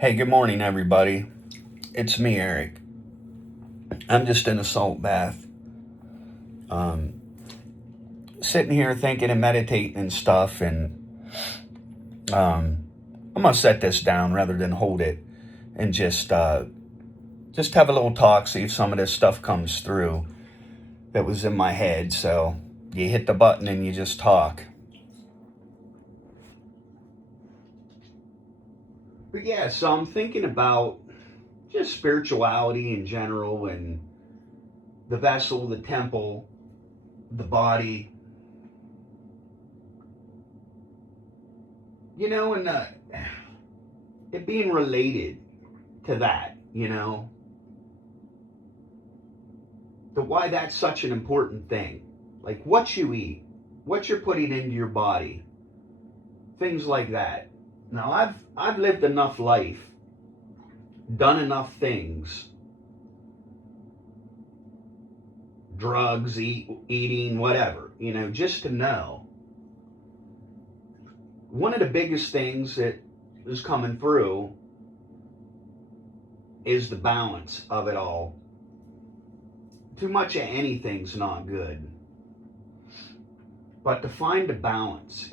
Hey, good morning, everybody. It's me, Eric. I'm just in a salt bath, um, sitting here thinking and meditating and stuff, and um, I'm gonna set this down rather than hold it, and just have a little talk, see if some of this stuff comes through that was in my head. So you hit the button and you just talk. But yeah, so I'm thinking about just spirituality in general and the vessel, the temple, the body, and it being related to that, to why that's such an important thing. Like what you eat, what you're putting into your body, things like that. Now I've lived enough life, done enough things, drugs, eating, whatever, just to know. One of the biggest things that is coming through is the balance of it all. Too much of anything's not good. But to find a balance,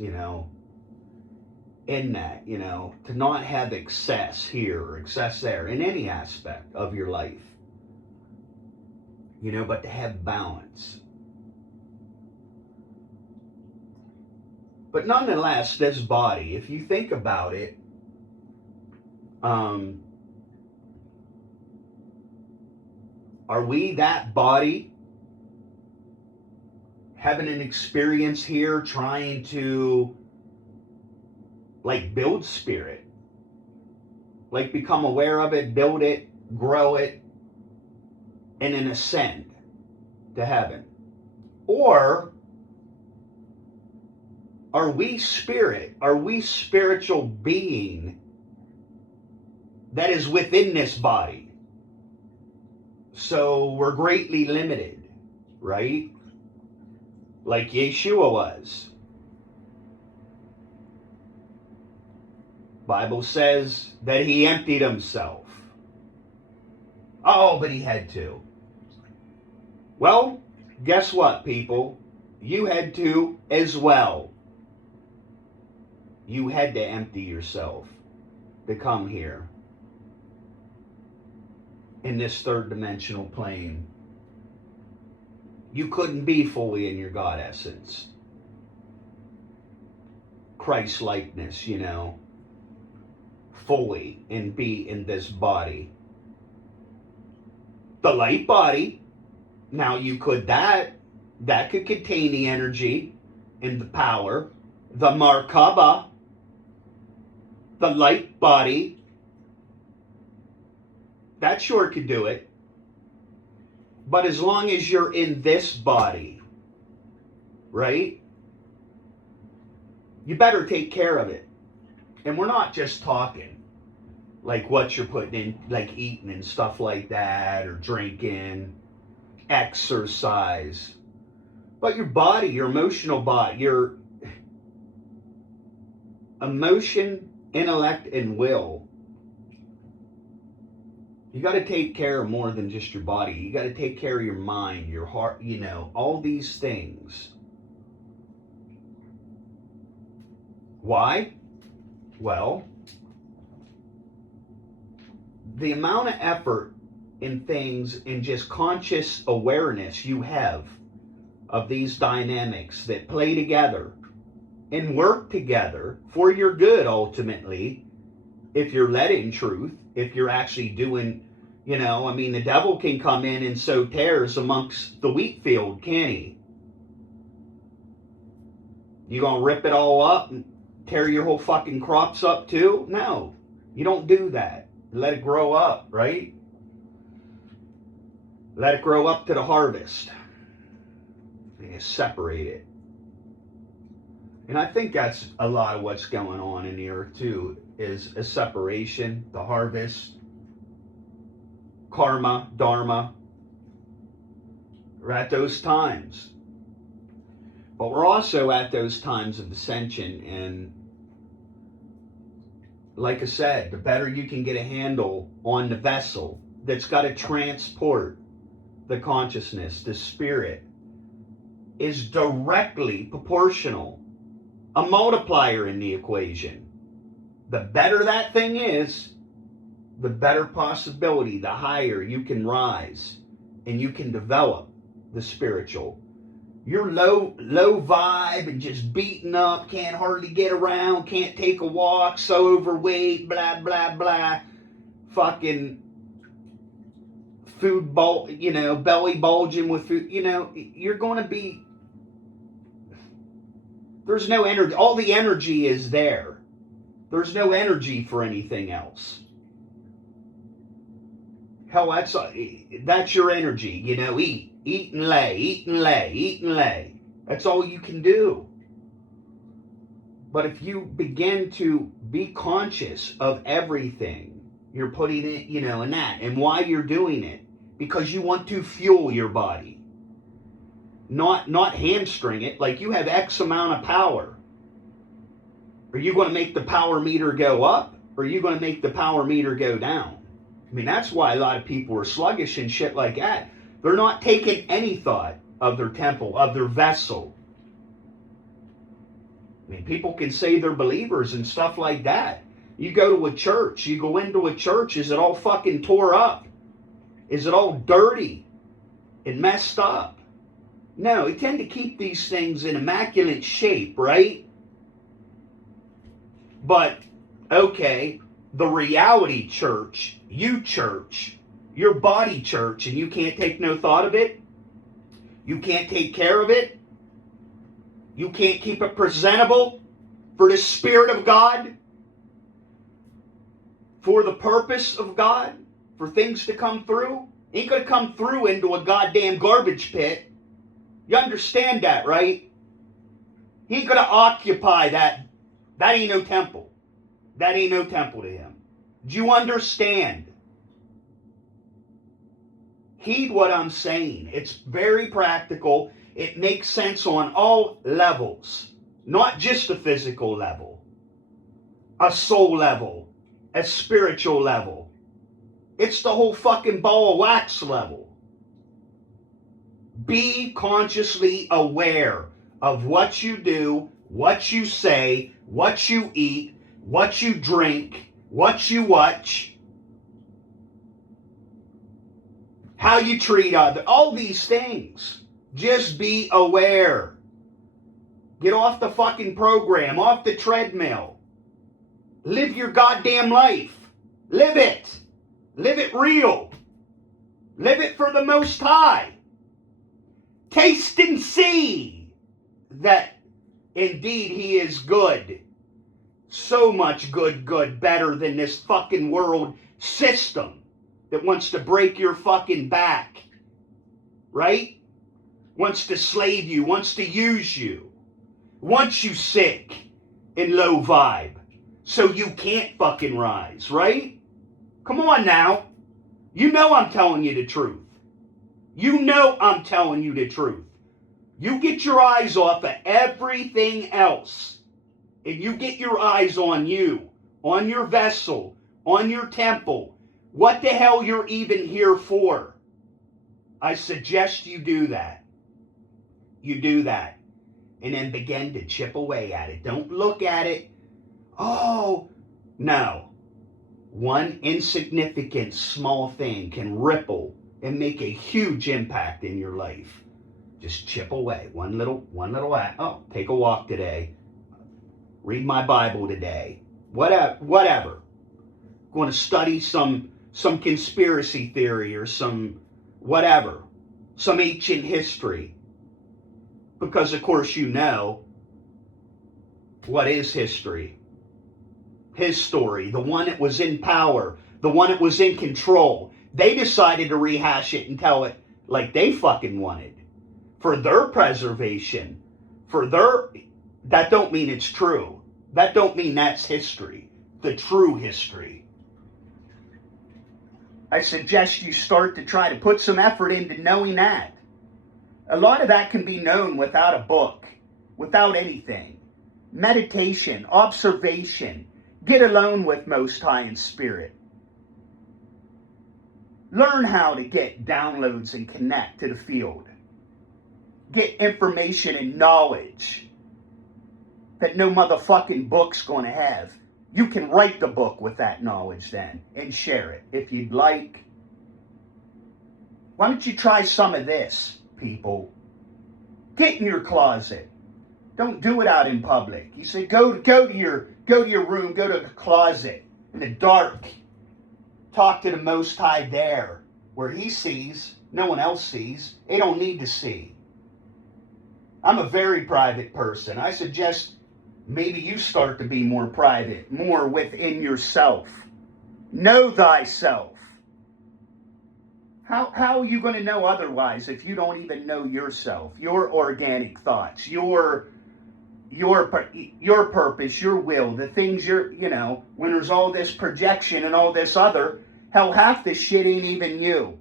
in that, to not have excess here or excess there in any aspect of your life, but to have balance. But nonetheless, this body, if you think about it, um, are we that body having an experience here trying to like build spirit, like become aware of it, build it, grow it, and then ascend to heaven? Or are we spirit? Are we spiritual being that is within this body? So we're greatly limited, right? Like Yeshua was. Bible says that he emptied himself. Oh, but he had to. Well, guess what, people? You had to as well. You had to empty yourself to come here in this third dimensional plane. You couldn't be fully in your God essence. Christ likeness, fully and be in this body. The light body, now you could that could contain the energy and the power. The Markaba, the light body, that sure could do it. But as long as you're in this body, right, you better take care of it. And we're not just talking like what you're putting in, like eating and stuff like that, or drinking, exercise. But your body, your emotional body, your emotion, intellect, and will, you got to take care of more than just your body. You got to take care of your mind, your heart, all these things. Why? Well, the amount of effort in things and just conscious awareness you have of these dynamics that play together and work together for your good ultimately, if you're led in truth, if you're actually doing, the devil can come in and sow tares amongst the wheat field, can he? You gonna rip it all up and tear your whole fucking crops up too? No, you don't do that. Let it grow up, right? Let it grow up to the harvest. And you separate it. And I think that's a lot of what's going on in the earth too, is a separation, the harvest, karma, dharma. We're at those times. But we're also at those times of ascension, and like I said, the better you can get a handle on the vessel that's got to transport the consciousness, the spirit, is directly proportional, a multiplier in the equation. The better that thing is, the better possibility, the higher you can rise and you can develop the spiritual. You're low vibe and just beaten up, can't hardly get around, can't take a walk, so overweight, blah, blah, blah. Fucking food, belly bulging with food. You're going to be, there's no energy. All the energy is there. There's no energy for anything else. Hell, that's your energy. Eat and lay, eat and lay, eat and lay. That's all you can do. But if you begin to be conscious of everything you're putting it, in that, and why you're doing it, because you want to fuel your body, not hamstring it. Like, you have X amount of power. Are you going to make the power meter go up, or are you going to make the power meter go down? I mean, that's why a lot of people are sluggish and shit like that. They're not taking any thought of their temple, of their vessel. I mean, people can say they're believers and stuff like that. You go to a church, you go into a church, is it all fucking tore up? Is it all dirty and messed up? No, they tend to keep these things in immaculate shape, right? But, okay, the reality church, your body church, and you can't take no thought of it? You can't take care of it? You can't keep it presentable for the Spirit of God? For the purpose of God? For things to come through? Ain't gonna come through into a goddamn garbage pit. You understand that, right? He ain't gonna occupy that. That ain't no temple. That ain't no temple to him. Do you understand? Heed what I'm saying. It's very practical. It makes sense on all levels. Not just a physical level. A soul level. A spiritual level. It's the whole fucking ball of wax level. Be consciously aware of what you do, what you say, what you eat, what you drink, what you watch, how you treat others, all these things. Just be aware. Get off the fucking program, off the treadmill. Live your goddamn life. Live it. Live it real. Live it for the Most High. Taste and see that indeed He is good. So much good, better than this fucking world system that wants to break your fucking back. Right? Wants to slave you, wants to use you. Wants you sick and low vibe so you can't fucking rise, right? Come on now. You know I'm telling you the truth. You know I'm telling you the truth. You get your eyes off of everything else, and you get your eyes on you, on your vessel, on your temple, what the hell you're even here for. I suggest you do that. You do that. And then begin to chip away at it. Don't look at it. Oh, no. One insignificant small thing can ripple and make a huge impact in your life. Just chip away. One little act. Oh, take a walk today. Read my Bible today. Whatever. Going to study some conspiracy theory or some whatever. Some ancient history. Because of course you know what is history. His story, the one that was in power, the one that was in control. They decided to rehash it and tell it like they fucking wanted. For their preservation. That don't mean it's true. That don't mean that's history. The true history. I suggest you start to try to put some effort into knowing that. A lot of that can be known without a book, without anything. Meditation, observation, Get alone with Most High in spirit. Learn how to get downloads and connect to the field. Get information and knowledge that no motherfucking book's going to have. You can write the book with that knowledge then and share it if you'd like. Why don't you try some of this, people? Get in your closet. Don't do it out in public. You say go to your room, go to the closet in the dark. Talk to the Most High there, where He sees, no one else sees. They don't need to see. I'm a very private person. I suggest maybe you start to be more private, more within yourself. Know thyself. How are you going to know otherwise if you don't even know yourself, your organic thoughts, your purpose, your will, the things when there's all this projection and all this other, hell, half this shit ain't even you.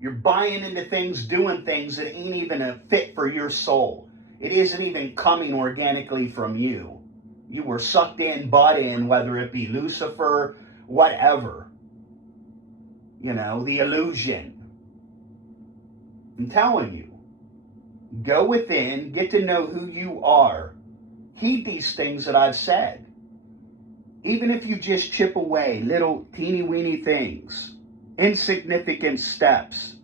You're buying into things, doing things that ain't even a fit for your soul. It isn't even coming organically from you. You were sucked in, bought in, whether it be Lucifer, whatever. The illusion. I'm telling you. Go within, get to know who you are. Heed these things that I've said. Even if you just chip away little teeny weeny things, insignificant steps,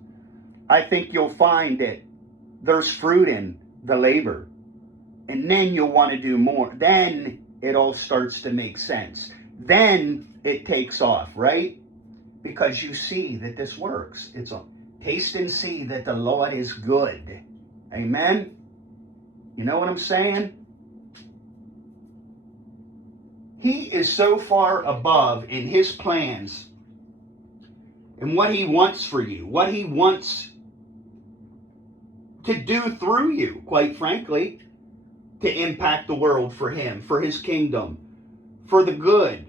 I think you'll find that there's fruit in the labor. And then you'll want to do more. Then it all starts to make sense. Then it takes off, right? Because you see that this works. It's a taste and see that the Lord is good. Amen? You know what I'm saying? He is so far above in His plans and what He wants for you, what He wants to do through you, quite frankly, to impact the world for Him, for His kingdom, for the good,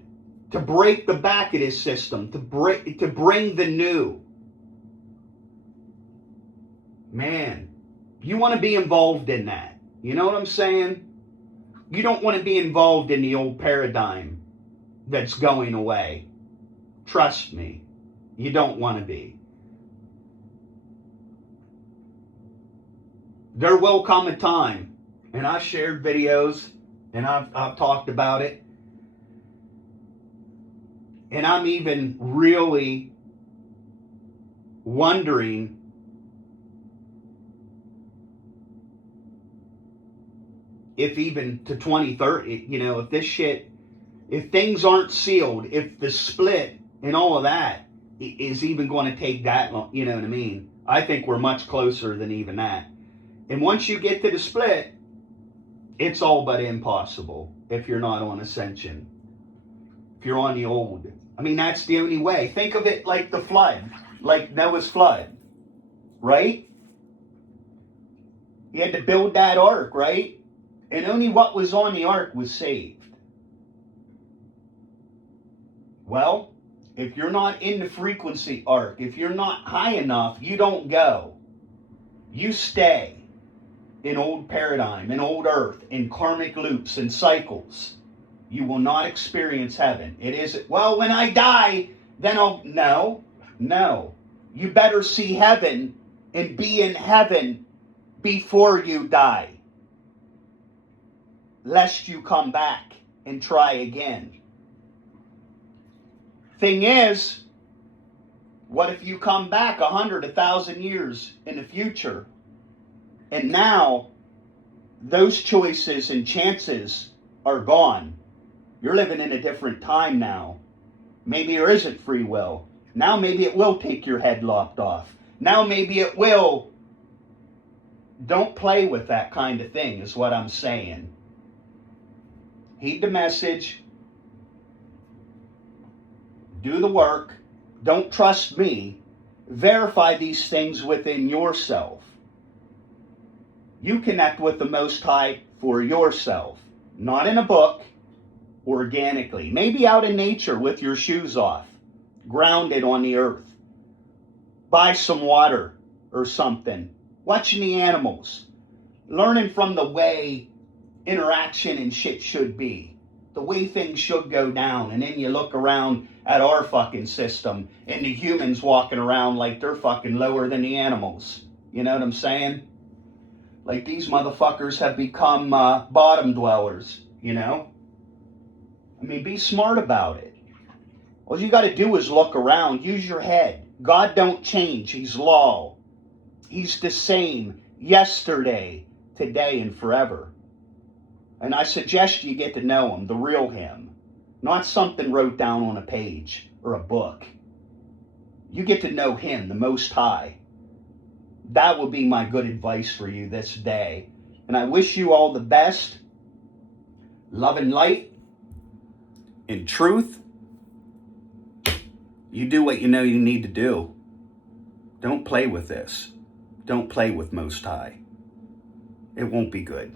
to break the back of this system, to bring the new. Man, you want to be involved in that. You know what I'm saying? You don't want to be involved in the old paradigm that's going away. Trust me, you don't want to be. There will come a time, and I've shared videos, and I've talked about it, and I'm even really wondering if even to 2030, if this shit, if things aren't sealed, if the split and all of that is even going to take that long, you know what I mean? I think we're much closer than even that. And once you get to the split, it's all but impossible if you're not on ascension. If you're on the old. I mean, that's the only way. Think of it like the flood, like Noah's flood, right? He had to build that ark, right? And only what was on the ark was saved. Well, if you're not in the frequency ark, if you're not high enough, you don't go. You stay in old paradigm, in old earth, in karmic loops and cycles. You will not experience heaven. It isn't, well, when I die, then I'll... No. You better see heaven and be in heaven before you die, lest you come back and try again. Thing is, what if you come back 100, 1,000 years in the future, and now those choices and chances are gone? You're living in a different time now. Maybe there isn't free will. Now maybe it will take your head lopped off. Now maybe it will. Don't play with that kind of thing is what I'm saying. Heed the message. Do the work. Don't trust me. Verify these things within yourself. You connect with the Most High for yourself. Not in a book. Organically. Maybe out in nature with your shoes off. Grounded on the earth. Buy some water or something. Watching the animals. Learning from the way interaction and shit should be. the way things should go down. And then you look around at our fucking system and the humans walking around like they're fucking lower than the animals. You know what I'm saying? Like these motherfuckers have become bottom dwellers, you know? I mean, be smart about it. All you got to do is look around, use your head. God don't change. He's law. He's the same yesterday, today, and forever. And I suggest you get to know him, the real him. Not something wrote down on a page or a book. You get to know him, the Most High. That would be my good advice for you this day. And I wish you all the best. Love and light. In truth. You do what you know you need to do. Don't play with this. Don't play with Most High. It won't be good.